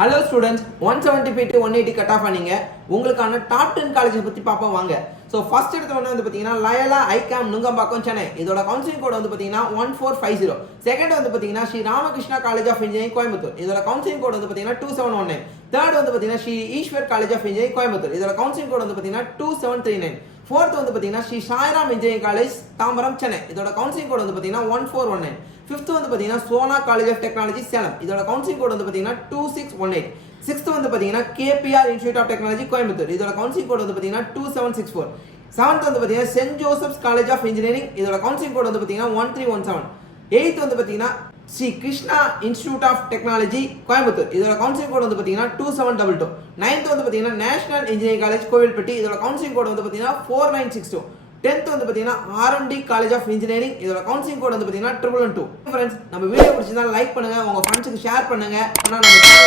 Hello students, 175 to 180 cut off பண்ணீங்க. உங்களுக்கான top 10 காலேஜை பத்தி பாப்போம் வாங்க. ஸோ ஃபர்ஸ்ட் எடுத்த உடனே வந்து பார்த்தீங்கன்னா லயலா ஐகாம் நுங்கம்பாக்கம் சென்னை. இதோட கவுன்சிலிங் கோட் வந்து பார்த்தீங்கன்னா 1450. செகண்ட் வந்து பார்த்தீங்கன்னா Sri Ramakrishna college of engineering Coimbatore. இதோட கவுன்சிலிங் கோட் வந்து பார்த்தீங்கன்னா 2719. தேர்ட் வந்து பார்த்தீங்கன்னா Sri Eswar college of engineering Coimbatore. இதோட கவுன்சிலிங் கோட் வந்து பார்த்தீங்கன்னா 2739. ஃபோர்த் வந்து பார்த்தீங்கன்னா ஸ்ரீ சாய்ராம் இன்ஜினியரிங் காலேஜ் தாம்பரம் சென்னை. இதோட கவுன்சிலிங் கோட் வந்து பார்த்தீங்கன்னா 1419. ஃபிஃப்த் வந்து பார்த்தீங்கன்னா Sona college of technology Salem. இதோட கவுன்சிலிங் கோட் வந்து பார்த்தீங்கன்னா 2618. சிக்ஸ்த் வந்து பார்த்தீங்கன்னா KPR institute of technology Coimbatore. இதோட கவுன்சிலிங் கோட் வந்து பார்த்தீங்கன்னா 2764. செவன்த் வந்து பார்த்தீங்கன்னா saint Joseph's college of engineering. இதோட கவுன்சிலிங் கோட் வந்து பார்த்தீங்கன்னா 1317. எயித் வந்து பார்த்தீங்கன்னா Sri Krishna institute of technology Coimbatore. இதோட கவுன்சிலிங் கோட் வந்து பார்த்தீங்கன்னா 2722. நைன்த் வந்து பார்த்தீங்கன்னா நேஷனல் இன்ஜினியரிங் காலேஜ் கோவில்பட்டி. இதோட கவுன்சிலிங் கோட் வந்து பார்த்தீங்கன்னா 4962. டென்த் வந்து பார்த்தீங்கன்னா ஆர்எம்டி காலேஜ் ஆஃப் இன்ஜினியரிங். இதோட கவுன்சிலிங் கோட் வந்து பார்த்தீங்கன்னா 112. ஃப்ரெண்ட்ஸ், நம்ம வீடியோ பிடிச்சிருந்தா லைக் பண்ணுங்க, உங்க ஃப்ரெண்ட்ஸுக்கு ஷேர் பண்ணுங்க. ஆனால் நம்ம